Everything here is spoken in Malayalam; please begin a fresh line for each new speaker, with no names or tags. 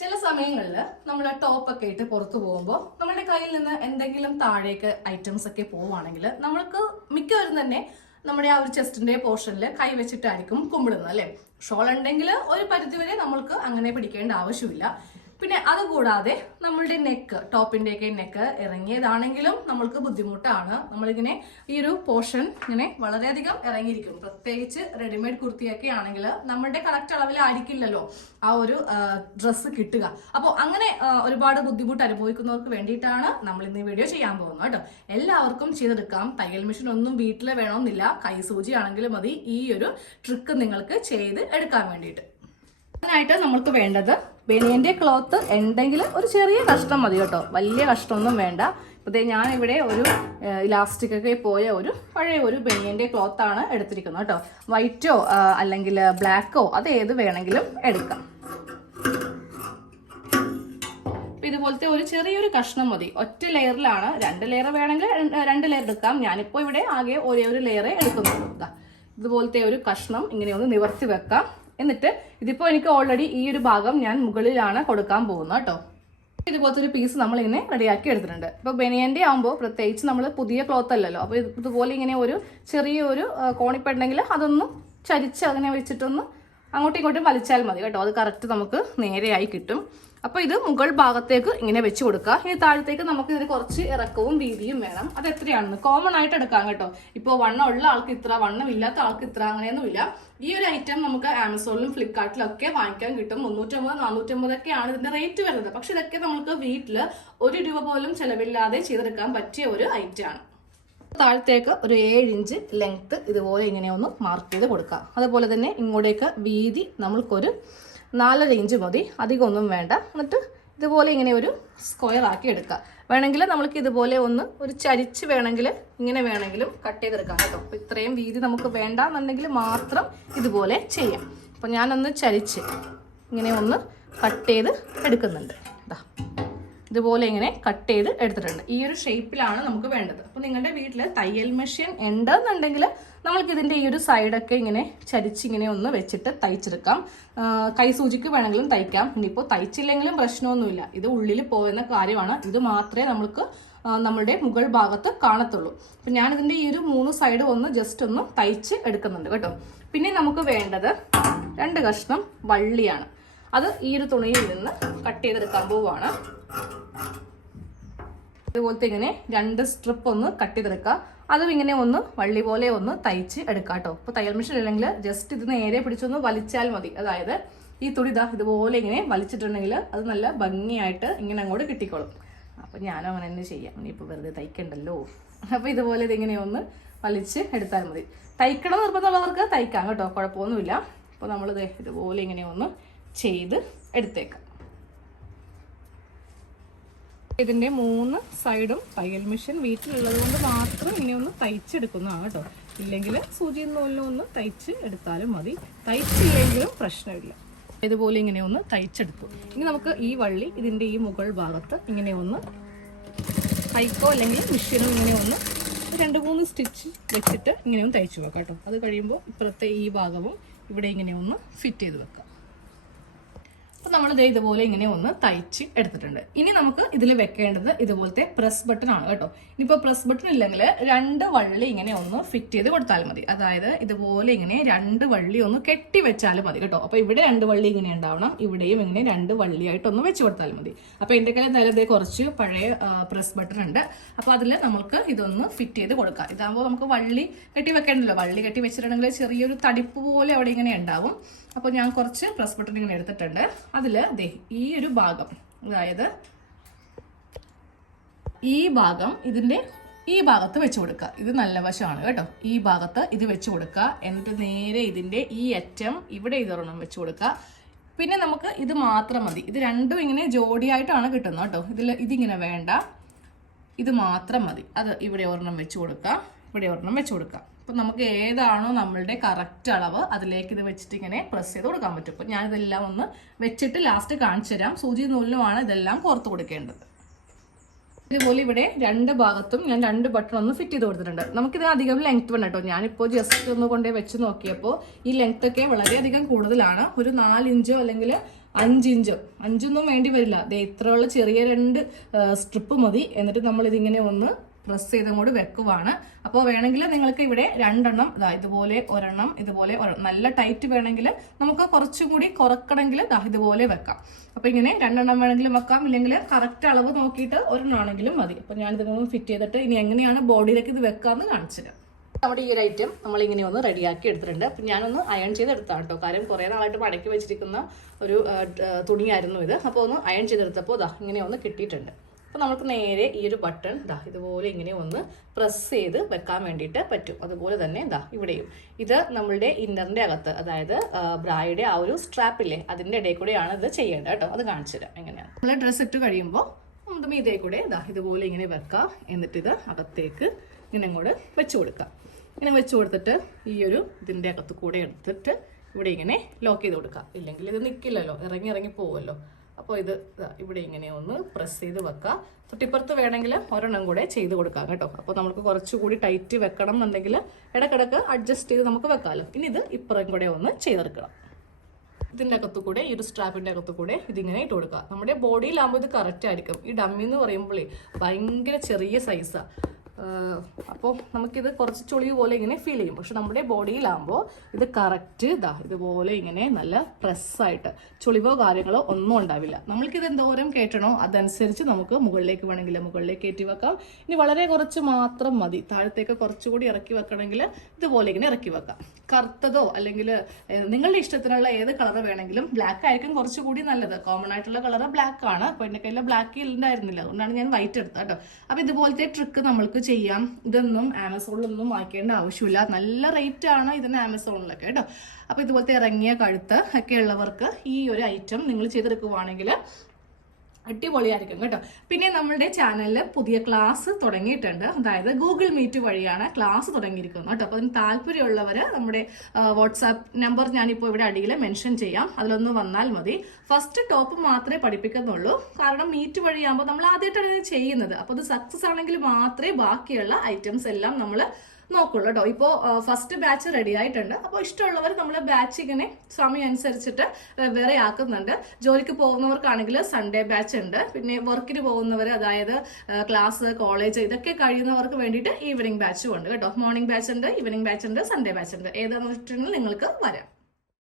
ചില സമയങ്ങളിൽ നമ്മൾ ടോപ്പൊക്കെ ഇട്ട് പുറത്തു പോകുമ്പോൾ നമ്മുടെ കയ്യിൽ നിന്ന് എന്തെങ്കിലും താഴേക്ക് ഐറ്റംസ് ഒക്കെ പോവുകയാണെങ്കിൽ നമ്മൾക്ക് മിക്കവരും തന്നെ നമ്മുടെ ആ ഒരു ചെസ്റ്റിന്റെ പോർഷനിൽ കൈ വെച്ചിട്ടായിരിക്കും കുമ്പിടുന്നത് അല്ലേ? ഷോൾ ഉണ്ടെങ്കിൽ ഒരു പരിധിവരെ നമ്മൾക്ക് അങ്ങനെ പിടിക്കേണ്ട ആവശ്യമില്ല. പിന്നെ അതുകൂടാതെ നമ്മളുടെ നെക്ക് ടോപ്പിന്റെ ഒക്കെ നെക്ക് ഇറങ്ങിയതാണെങ്കിലും നമ്മൾക്ക് ബുദ്ധിമുട്ടാണ്. നമ്മളിങ്ങനെ ഈ ഒരു പോർഷൻ ഇങ്ങനെ വളരെയധികം ഇറങ്ങിയിരിക്കും പ്രത്യേകിച്ച് റെഡിമെയ്ഡ് കുർത്തിയൊക്കെ ആണെങ്കിൽ നമ്മളുടെ കറക്റ്റ് അളവിലായിരിക്കില്ലല്ലോ ആ ഒരു ഡ്രസ്സ് കിട്ടുക. അപ്പോൾ അങ്ങനെ ഒരുപാട് ബുദ്ധിമുട്ട് അനുഭവിക്കുന്നവർക്ക് വേണ്ടിയിട്ടാണ് നമ്മൾ ഇന്ന് ഈ വീഡിയോ ചെയ്യാൻ പോകുന്നത് കേട്ടോ. എല്ലാവർക്കും ചെയ്തെടുക്കാം. തയ്യൽ മെഷീൻ ഒന്നും വീട്ടിൽ വേണമെന്നില്ല. കൈസൂചി ആണെങ്കിലും മതി. ഈ ഒരു ട്രിക്ക് നിങ്ങൾക്ക് ചെയ്ത് എടുക്കാൻ വേണ്ടിയിട്ട്. അതിനായിട്ട് നമ്മൾക്ക് വേണ്ടത് ബനിയന്റെ ക്ലോത്ത് ഉണ്ടെങ്കിൽ ഒരു ചെറിയ കഷ്ടം മതി കേട്ടോ. വലിയ കഷ്ണമൊന്നും വേണ്ട. ഇപ്പൊ ഞാൻ ഇവിടെ ഒരു ഇലാസ്റ്റിക് ഒക്കെ പോയ ഒരു പഴയ ഒരു ബനിയന്റെ ക്ലോത്ത് ആണ് എടുത്തിരിക്കുന്നത് കേട്ടോ. വൈറ്റോ അല്ലെങ്കിൽ ബ്ലാക്കോ അത് ഏത് വേണമെങ്കിലും എടുക്കാം. ഇതുപോലത്തെ ഒരു ചെറിയൊരു കഷ്ണം മതി. ഒറ്റ ലെയറിലാണ്. രണ്ട് ലെയർ വേണമെങ്കിൽ രണ്ട് ലെയർ എടുക്കാം. ഞാനിപ്പോ ഇവിടെ ആകെ ഒരേ ഒരു ലെയറേ എടുക്കുന്നുള്ളൂ. ഇതുപോലത്തെ ഒരു കഷ്ണം ഇങ്ങനെ ഒന്ന് നിവർത്തി വെക്കാം. എന്നിട്ട് ഇതിപ്പോ എനിക്ക് ഓൾറെഡി ഈ ഒരു ഭാഗം ഞാൻ മുകളിലാണ് കൊടുക്കാൻ പോകുന്നത് കേട്ടോ. ഇതുപോലത്തെ ഒരു പീസ് നമ്മൾ ഇങ്ങനെ റെഡിയാക്കി എടുത്തിട്ടുണ്ട്. ഇപ്പൊ ബനിയന്റെ ആകുമ്പോൾ പ്രത്യേകിച്ച് നമ്മൾ പുതിയ ക്ലോത്ത് അല്ലല്ലോ. അപ്പോൾ ഇതുപോലെ ഇങ്ങനെ ഒരു ചെറിയ ഒരു കോണിപ്പെടുന്നെങ്കിൽ അതൊന്ന് ചരിച്ച് അങ്ങനെ വെച്ചിട്ടൊന്ന് അങ്ങോട്ടും ഇങ്ങോട്ടും വലിച്ചാൽ മതി കേട്ടോ. അത് കറക്റ്റ് നമുക്ക് നേരെയായി കിട്ടും. അപ്പൊ ഇത് മുകൾ ഭാഗത്തേക്ക് ഇങ്ങനെ വെച്ച് കൊടുക്കുക. ഇനി താഴത്തേക്ക് നമുക്ക് ഇതിന് കുറച്ച് ഇറക്കവും വീതിയും വേണം. അത് എത്രയാണെന്ന് കോമൺ ആയിട്ട് എടുക്കാം കേട്ടോ. ഇപ്പോൾ വണ്ണം ഉള്ള ആൾക്ക് ഇത്ര വണ്ണം ഇല്ലാത്ത ആൾക്ക് ഇത്ര അങ്ങനെയൊന്നുമില്ല. ഈ ഒരു ഐറ്റം നമുക്ക് ആമസോണിലും ഫ്ലിപ്കാർട്ടിലും ഒക്കെ വാങ്ങിക്കാൻ കിട്ടും. മുന്നൂറ്റമ്പത് നാനൂറ്റമ്പതൊക്കെയാണ് ഇതിന്റെ റേറ്റ് വരുന്നത്. പക്ഷെ ഇതൊക്കെ നമുക്ക് വീട്ടിൽ ഒരു രൂപ പോലും ചെലവില്ലാതെ ചെയ്തെടുക്കാൻ പറ്റിയ ഒരു ഐറ്റമാണ് താഴത്തേക്ക് ഒരു ഏഴ് ഇഞ്ച് ലെങ്ത് ഇതുപോലെ ഇങ്ങനെ ഒന്ന് മാർക്ക് ചെയ്ത് കൊടുക്കാം അതുപോലെ തന്നെ ഇങ്ങോട്ടേക്ക് വീതി നമ്മൾക്കൊരു നാലര ഇഞ്ച് മതി. അധികം ഒന്നും വേണ്ട. എന്നിട്ട് ഇതുപോലെ ഇങ്ങനെ ഒരു സ്ക്വയർ ആക്കി എടുക്കുക. വേണമെങ്കിൽ നമ്മൾക്ക് ഇതുപോലെ ഒന്ന് ഒരു ചരിച്ച് വേണമെങ്കിൽ ഇങ്ങനെ വേണമെങ്കിലും കട്ട് ചെയ്തെടുക്കാം കേട്ടോ. അപ്പോൾ ഇത്രയും വീതി നമുക്ക് വേണ്ട എന്നുണ്ടെങ്കിൽ മാത്രം ഇതുപോലെ ചെയ്യാം. അപ്പോൾ ഞാനൊന്ന് ചരിച്ച് ഇങ്ങനെ ഒന്ന് കട്ട് ചെയ്ത് എടുക്കുന്നുണ്ട്. ഇതാ ഇതുപോലെ ഇങ്ങനെ കട്ട് ചെയ്ത് എടുത്തിട്ടുണ്ട്. ഈ ഒരു ഷേപ്പിലാണ് നമുക്ക് വേണ്ടത്. അപ്പോൾ നിങ്ങളുടെ വീട്ടിൽ തയ്യൽ മെഷീൻ ഉണ്ടെന്നുണ്ടെങ്കിൽ നമ്മൾക്ക് ഇതിന്റെ ഈ ഒരു സൈഡൊക്കെ ഇങ്ങനെ ചരിച്ചിങ്ങനെ ഒന്ന് വെച്ചിട്ട് തയ്ച്ചെടുക്കാം. കൈ സൂചിക്ക് വേണമെങ്കിലും തയ്ക്കാം. ഇനിയിപ്പോൾ തയ്ച്ചില്ലെങ്കിലും പ്രശ്നമൊന്നുമില്ല. ഇത് ഉള്ളിൽ പോകുന്ന കാര്യമാണ്. ഇത് മാത്രമേ നമ്മൾക്ക് നമ്മുടെ മുകൾ ഭാഗത്ത് കാണത്തുള്ളൂ. അപ്പം ഞാനിതിന്റെ ഈ ഒരു മൂന്ന് സൈഡ് ഒന്ന് ജസ്റ്റ് ഒന്ന് തയ്ച്ച് എടുക്കുന്നുണ്ട് കേട്ടോ. പിന്നെ നമുക്ക് വേണ്ടത് രണ്ട് കഷ്ണം വള്ളിയാണ്. അത് ഈ ഒരു തുണിയിൽ നിന്ന് കട്ട് ചെയ്തെടുക്കാൻ പോവുകയാണ് ഇതുപോലത്തെ ഇങ്ങനെ രണ്ട് സ്ട്രിപ്പ് ഒന്ന് കട്ട് ചെയ്തെടുക്കുക. അതും ഇങ്ങനെ ഒന്ന് വള്ളി പോലെ ഒന്ന് തയ്ച്ച് എടുക്കാം കേട്ടോ ഇപ്പോൾ തയ്യൽ മെഷീൻ ഇല്ലെങ്കിൽ ജസ്റ്റ് ഇത് നേരെ പിടിച്ചൊന്ന് വലിച്ചാൽ മതി. അതായത് ഈ തുണി ഇതാ ഇതുപോലെ ഇങ്ങനെ വലിച്ചിട്ടുണ്ടെങ്കിൽ അത് നല്ല ഭംഗിയായിട്ട് ഇങ്ങനെ അങ്ങോട്ട് കിട്ടിക്കോളും. അപ്പൊ ഞാനും അങ്ങനെ തന്നെ ചെയ്യാം. ഇനിയിപ്പോൾ വെറുതെ തയ്ക്കണ്ടല്ലോ. അപ്പോൾ ഇതുപോലെ ഇതിങ്ങനെ ഒന്ന് വലിച്ച് എടുത്താൽ മതി. തയ്ക്കണം നിർബന്ധമുള്ളവർക്ക് തയ്ക്കാം കേട്ടോ. കുഴപ്പമൊന്നുമില്ല. അപ്പോൾ നമ്മളിത് ഇതുപോലെ ഇങ്ങനെ ഒന്ന് ചെയ്ത് എടുത്തേക്കാം. ഇതിന്റെ മൂന്ന് സൈഡും തയ്യൽ മെഷീൻ വീട്ടിലുള്ളത് കൊണ്ട് മാത്രം ഇനി ഒന്ന് തയ്ച്ചെടുക്കുന്നതാണ് കേട്ടോ. ഇല്ലെങ്കിൽ സൂചി നൂലിനും ഒന്ന് തയ്ച്ച് എടുത്താലും മതി. തയ്ച്ചില്ലെങ്കിലും പ്രശ്നമില്ല. ഇതുപോലെ ഇങ്ങനെ ഒന്ന് തയ്ച്ചെടുത്തു. ഇനി നമുക്ക് ഈ വള്ളി ഇതിന്റെ ഈ മുകൾ ഭാഗത്ത് ഇങ്ങനെ ഒന്ന് തയ്ക്കോ അല്ലെങ്കിൽ മെഷീനും ഇങ്ങനെ ഒന്ന് രണ്ട് മൂന്ന് സ്റ്റിച്ച് വെച്ചിട്ട് ഇങ്ങനെ ഒന്ന് തയ്ച്ചു വെക്കാം കേട്ടോ. അത് കഴിയുമ്പോൾ ഇപ്പുറത്തെ ഈ ഭാഗവും ഇവിടെ ഇങ്ങനെ ഒന്ന് ഫിറ്റ് ചെയ്ത് വെക്കാം. അപ്പൊ നമ്മൾ ദേ ഇതുപോലെ ഇങ്ങനെ ഒന്ന് തയ്ച്ച് എടുത്തിട്ടുണ്ട്. ഇനി നമുക്ക് ഇതിൽ വെക്കേണ്ടത് ഇതുപോലത്തെ പ്രസ് ബട്ടൺ ആണ് കേട്ടോ. ഇനിയിപ്പോൾ പ്രസ് ബട്ടൺ ഇല്ലെങ്കിൽ രണ്ട് വള്ളി ഇങ്ങനെ ഒന്ന് ഫിറ്റ് ചെയ്ത് കൊടുത്താൽ മതി. അതായത് ഇതുപോലെ ഇങ്ങനെ രണ്ട് വള്ളി ഒന്ന് കെട്ടി വെച്ചാൽ മതി കേട്ടോ. അപ്പോൾ ഇവിടെ രണ്ട് വള്ളി ഇങ്ങനെ ഉണ്ടാവണം. ഇവിടെയും ഇങ്ങനെ രണ്ട് വള്ളിയായിട്ട് ഒന്ന് വെച്ച് കൊടുത്താൽ മതി. അപ്പോൾ എന്റെ കയ്യിൽ അതേ കുറച്ച് പഴയ പ്രസ് ബട്ടൺ ഉണ്ട്. അപ്പോൾ അതിൽ നമുക്ക് ഇതൊന്ന് ഫിറ്റ് ചെയ്ത് കൊടുക്കാം. ഇതാകുമ്പോൾ നമുക്ക് വള്ളി കെട്ടി വെക്കേണ്ടല്ലോ. വള്ളി കെട്ടി വെച്ചിട്ടുണ്ടെങ്കിൽ ചെറിയൊരു തടിപ്പ് പോലെ അവിടെ ഇങ്ങനെ ഉണ്ടാവും. അപ്പോൾ ഞാൻ കുറച്ച് പ്രസ് ബട്ടൺ ഇങ്ങനെ എടുത്തിട്ടുണ്ട്. അതിൽ ദേ ഈ ഒരു ഭാഗം അതായത് ഈ ഭാഗം ഇതിന്റെ ഈ ഭാഗത്ത് വെച്ച് കൊടുക്കുക ഇത് നല്ല വശമാണ് കേട്ടോ. ഈ ഭാഗത്ത് ഇത് വെച്ച് കൊടുക്കുക എന്നിട്ട് നേരെ ഇതിന്റെ ഈ അറ്റം ഇവിടെ ഇതൊരെണ്ണം വെച്ച് കൊടുക്കുക പിന്നെ നമുക്ക് ഇത് മാത്രം മതി. ഇത് രണ്ടും ഇങ്ങനെ ജോഡിയായിട്ടാണ് കിട്ടുന്നത് കേട്ടോ. ഇതിൽ ഇതിങ്ങനെ വേണ്ട. ഇത് മാത്രം മതി. അത് ഇവിടെ ഒരെണ്ണം വെച്ച് കൊടുക്കാം. ഇവിടെ ഒരെണ്ണം വെച്ച് കൊടുക്കാം. അപ്പം നമുക്ക് ഏതാണോ നമ്മളുടെ കറക്റ്റ് അളവ് അതിലേക്ക് ഇത് വെച്ചിട്ട് ഇങ്ങനെ പ്രസ് ചെയ്ത് കൊടുക്കാൻ പറ്റും. അപ്പം ഞാനിതെല്ലാം ഒന്ന് വെച്ചിട്ട് ലാസ്റ്റ് കാണിച്ചു തരാം. സൂചി നൂലിനുമാണ് ഇതെല്ലാം പുറത്ത് കൊടുക്കേണ്ടത്. ഇതുപോലെ ഇവിടെ രണ്ട് ഭാഗത്തും ഞാൻ രണ്ട് ബട്ടൺ ഒന്ന് ഫിറ്റ് ചെയ്ത് കൊടുത്തിട്ടുണ്ട്. നമുക്കിത് അധികം ലെങ്ത് വേണം കേട്ടോ. ഞാനിപ്പോൾ ജസ്റ്റ് ഒന്ന് കൊണ്ടേ വെച്ച് നോക്കിയപ്പോൾ ഈ ലെങ്ത് ഒക്കെ വളരെയധികം കൂടുതലാണ്. ഒരു നാല് ഇഞ്ചോ അല്ലെങ്കിൽ അഞ്ചിഞ്ചോ അഞ്ചൊന്നും വേണ്ടി വരില്ല. ദേ ഇത്രയുള്ള ചെറിയ രണ്ട് സ്ട്രിപ്പ് മതി. എന്നിട്ട് നമ്മൾ ഇതിങ്ങനെ ഒന്ന് പ്രസ് ചെയ്തും കൂടി വെക്കുവാണ്. അപ്പോൾ വേണമെങ്കിൽ നിങ്ങൾക്ക് ഇവിടെ രണ്ടെണ്ണം ഇതാ ഇതുപോലെ ഒരെണ്ണം ഇതുപോലെ ഒരെണ്ണം നല്ല ടൈറ്റ് വേണമെങ്കിൽ നമുക്ക് കുറച്ചും കൂടി കുറക്കണമെങ്കിൽ ദാ ഇതുപോലെ വെക്കാം. അപ്പോൾ ഇങ്ങനെ രണ്ടെണ്ണം വേണമെങ്കിലും വെക്കാം. ഇല്ലെങ്കിൽ കറക്റ്റ് അളവ് നോക്കിയിട്ട് ഒരെണ്ണമാണെങ്കിലും മതി. അപ്പോൾ ഞാൻ ഇതിനൊന്ന് ഫിറ്റ് ചെയ്തിട്ട് ഇനി എങ്ങനെയാണ് ബോഡിയിലേക്ക് ഇത് വെക്കാമെന്ന് കാണിച്ചു തരാം. നമ്മുടെ ഈ ഒരു ഐറ്റം നമ്മൾ ഇങ്ങനെ ഒന്ന് റെഡിയാക്കി എടുത്തിട്ടുണ്ട്. അപ്പം ഞാനൊന്ന് അയൺ ചെയ്തെടുത്താണ് കേട്ടോ കാര്യം കുറേ നാളായിട്ട് മടക്കി വെച്ചിരിക്കുന്ന ഒരു തുണിയായിരുന്നു ഇത്. അപ്പോൾ ഒന്ന് അയൺ ചെയ്തെടുത്തപ്പോൾ ഇതാ ഇങ്ങനെ ഒന്ന് കിട്ടിയിട്ടുണ്ട്. അപ്പോൾ നമുക്ക് നേരെ ഈ ഒരു ബട്ടൺ ഇതാ ഇതുപോലെ ഇങ്ങനെ ഒന്ന് പ്രസ് ചെയ്ത് വെക്കാൻ വേണ്ടിയിട്ട് പറ്റും. അതുപോലെ തന്നെ ഇതാ ഇവിടെയും. ഇത് നമ്മളുടെ ഇന്നറിന്റെ അകത്ത് അതായത് ബ്രായുടെ ആ ഒരു സ്ട്രാപ്പില്ലേ അതിന്റെ ഇടയിൽ കൂടെയാണ് ഇത് ചെയ്യേണ്ടത് കേട്ടോ. അത് കാണിച്ചു തരാം. എങ്ങനെയാണ്? നമ്മൾ ഡ്രസ്സ് ഇട്ട് കഴിയുമ്പോൾ നമുക്ക് മീതേ കൂടെ ഇതാ ഇതുപോലെ ഇങ്ങനെ വെക്കാം. എന്നിട്ട് ഇത് അകത്തേക്ക് ഇങ്ങനെ അങ്ങോട്ട് വെച്ച് കൊടുക്കാം. ഇങ്ങനെ വെച്ച് കൊടുത്തിട്ട് ഈ ഒരു ഇതിന്റെ അകത്ത് കൂടെ എടുത്തിട്ട് ഇവിടെ ഇങ്ങനെ ലോക്ക് ചെയ്ത് കൊടുക്കാം. ഇല്ലെങ്കിൽ ഇത് നിൽക്കില്ലല്ലോ ഇറങ്ങി ഇറങ്ങി പോവുമല്ലോ അപ്പോൾ ഇത് ഇവിടെ ഇങ്ങനെ ഒന്ന് പ്രസ് ചെയ്ത് വെക്കാം. തൊട്ടിപ്പുറത്ത് വേണമെങ്കിൽ ഒരെണ്ണം കൂടെ ചെയ്ത് കൊടുക്കാം കേട്ടോ. അപ്പോൾ നമുക്ക് കുറച്ചുകൂടി ടൈറ്റ് വെക്കണം എന്നുണ്ടെങ്കിൽ ഇടക്കിടക്ക് അഡ്ജസ്റ്റ് ചെയ്ത് നമുക്ക് വെക്കാമല്ലോ ഇനി ഇത് ഇപ്പുറം കൂടെ ഒന്ന് ചെയ്തെടുക്കണം ഇതിന്റെ അകത്ത് കൂടെ ഈ ഒരു സ്ട്രാപ്പിന്റെ അകത്ത് കൂടെ ഇതിങ്ങനെ ഇട്ട് കൊടുക്കുക നമ്മുടെ ബോഡിയിലാകുമ്പോൾ ഇത് കറക്റ്റ് ആയിരിക്കും. ഈ ഡമ്മി എന്ന് പറയുമ്പോഴേ ഭയങ്കര ചെറിയ സൈസാണ് അപ്പോൾ നമുക്കിത് കുറച്ച് ചുളിവ് പോലെ ഇങ്ങനെ ഫീൽ ചെയ്യും. പക്ഷെ നമ്മുടെ ബോഡിയിലാകുമ്പോൾ ഇത് കറക്റ്റ് ഇതാ ഇതുപോലെ ഇങ്ങനെ നല്ല പ്രസ്സായിട്ട് ചുളിവോ കാര്യങ്ങളോ ഒന്നും ഉണ്ടാവില്ല. നമ്മൾക്കിത് എന്തോരം കയറ്റണോ അതനുസരിച്ച് നമുക്ക് മുകളിലേക്ക് വേണമെങ്കിൽ മുകളിലേക്ക് കയറ്റി വെക്കാം. ഇനി വളരെ കുറച്ച് മാത്രം മതി. താഴത്തേക്ക് കുറച്ചുകൂടി ഇറക്കി വെക്കണമെങ്കിൽ ഇതുപോലെ ഇങ്ങനെ ഇറക്കി വെക്കാം. കറുത്തതോ അല്ലെങ്കിൽ നിങ്ങളുടെ ഇഷ്ടത്തിനുള്ള ഏത് കളർ വേണമെങ്കിലും ബ്ലാക്ക് ആയിരിക്കും കുറച്ചുകൂടി നല്ലത്. കോമൺ ആയിട്ടുള്ള കളർ ബ്ലാക്ക് ആണ്. അപ്പോൾ എന്റെ കയ്യിൽ ബ്ലാക്ക് ഉണ്ടായിരുന്നില്ല. അതുകൊണ്ടാണ് ഞാൻ വൈറ്റ് എടുത്തത് കേട്ടോ. അപ്പോൾ ഇതുപോലത്തെ ട്രിക്ക് നമ്മൾക്ക് ചെയ്യാം. ഇതൊന്നും ആമസോണിലൊന്നും വാങ്ങിക്കേണ്ട ആവശ്യമില്ല. നല്ല റേറ്റ് ആണ് ഇതിന് ആമസോണിലൊക്കെ കേട്ടോ. അപ്പോൾ ഇതുപോലത്തെ ഇറങ്ങിയ കഴുത്ത് ഒക്കെ ഉള്ളവർക്ക് ഈ ഒരു ഐറ്റം നിങ്ങൾ ചെയ്തെടുക്കുവാണെങ്കിൽ അടിപൊളിയായിരിക്കും കേട്ടോ. പിന്നെ നമ്മുടെ ചാനലിൽ പുതിയ ക്ലാസ് തുടങ്ങിയിട്ടുണ്ട്. അതായത് ഗൂഗിൾ മീറ്റ് വഴിയാണ് ക്ലാസ് തുടങ്ങിയിരിക്കുന്നത് കേട്ടോ. അപ്പോൾ അതിന് താല്പര്യമുള്ളവർ നമ്മുടെ വാട്സാപ്പ് നമ്പർ ഞാനിപ്പോൾ ഇവിടെ അടിയിൽ മെൻഷൻ ചെയ്യാം. അതിലൊന്ന് വന്നാൽ മതി. ഫസ്റ്റ് ടോപ്പ് മാത്രമേ പഠിപ്പിക്കുന്നുള്ളൂ. കാരണം മീറ്റ് വഴിയാകുമ്പോൾ നമ്മൾ ആദ്യമായിട്ടാണ് ഇത് ചെയ്യുന്നത്. അപ്പോൾ അത് സക്സസ് ആണെങ്കിൽ മാത്രമേ ബാക്കിയുള്ള ഐറ്റംസ് എല്ലാം നമ്മൾ നോക്കുള്ളൂ കേട്ടോ ഇപ്പോൾ ഫസ്റ്റ് ബാച്ച് റെഡി ആയിട്ടുണ്ട്. അപ്പോൾ ഇഷ്ടമുള്ളവർ നമ്മൾ ബാച്ച് ഇങ്ങനെ സമയം അനുസരിച്ചിട്ട് വേറെ ആക്കുന്നുണ്ട്. ജോലിക്ക് പോകുന്നവർക്കാണെങ്കിൽ സൺഡേ ബാച്ച് ഉണ്ട്. പിന്നെ വർക്കിന് പോകുന്നവർ അതായത് ക്ലാസ് കോളേജ് ഇതൊക്കെ കഴിയുന്നവർക്ക് വേണ്ടിയിട്ട് ഈവനിങ് ബാച്ചും ഉണ്ട് കേട്ടോ. മോർണിംഗ് ബാച്ച് ഉണ്ട് ഈവനിങ് ബാച്ച് ഉണ്ട് സൺഡേ ബാച്ച് ഉണ്ട്. ഏതാണെന്ന് വെച്ചിട്ടുണ്ടെങ്കിൽ നിങ്ങൾക്ക് വരാം.